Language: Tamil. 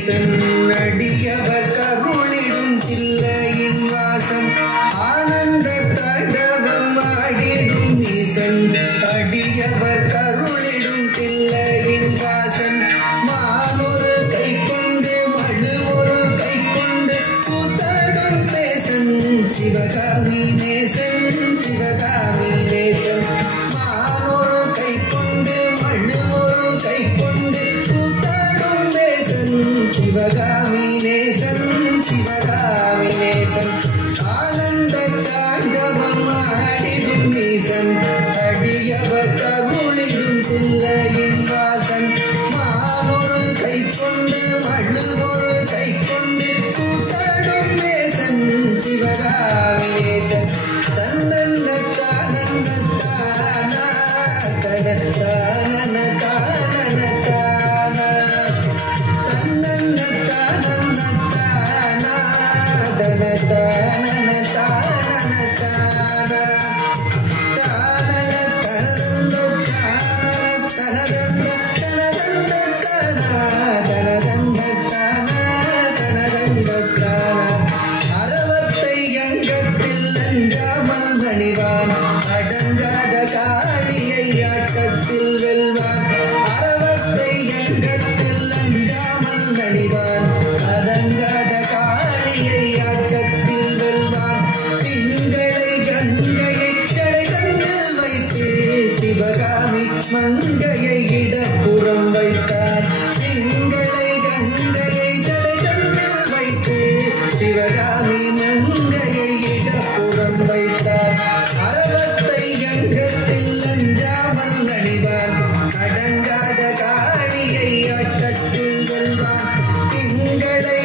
ஈசன் அடியவர் கருளிடும் தில்லையின் வாசன் ஆனந்த தாண்டவம் ஆடிடும் ஈசன் அடியவர் கருளிடும் தில்லையின் வாசன் மானொரு கை கொண்டு மழு ஒரு கை கொண்டு கூத்தாடும் தேசன் சிவகாமி நேசன் சிவகாமி நேசன் மானொரு கை கொண்டு மழு ஒரு கை கொண்டு கூத்தாடும் தேசன் சிவகாமி நேசன் சிவகாமி நேசன் ஆனந்த தாண்டவம் ஆடிடும் ஈசன் அடியவர் கருளிடும் தில்லையின் வாசன் மானொரு கை கொண்டு மழு ஒரு கை கொண்டு கூத்தாடும் தேசன் சிவகாமி நேசன் தன்னன்ன தானன்ன தானா தனத்தானன தானன தானா தன்னன்ன தானன்ன தானா தனத்தானன தானன தானா தானன தனதந்த தானன தனதந்த தானா தனதந்த தானா தனதந்த தானா அறவத்தை அங்கத்தில் அஞ்சாமல் நணிவான் அடங்காத காளியை ஆட்டத்தில் வெல்வான் அறவத்தை அங்கத்தில் அஞ்சாமல் நணிவான் அடங்காத காளியை ஆட்டத்தில் வெல்வான் திங்களை கங்கையை கடை தன்னில் வைத்து சிவகாமி மங்கையை இடப்புறம் வைத்தார் திங்களை கங்கையை கடை தன்னில் வைத்து சிவகாமி மங்கையை இடப்புறம் வைத்தார் அறவத்தை அங்கத்தில் அஞ்சாமல் நணிவான் அடங்காத காளியை ஆட்டத்தில் வெல்வான் திங்களை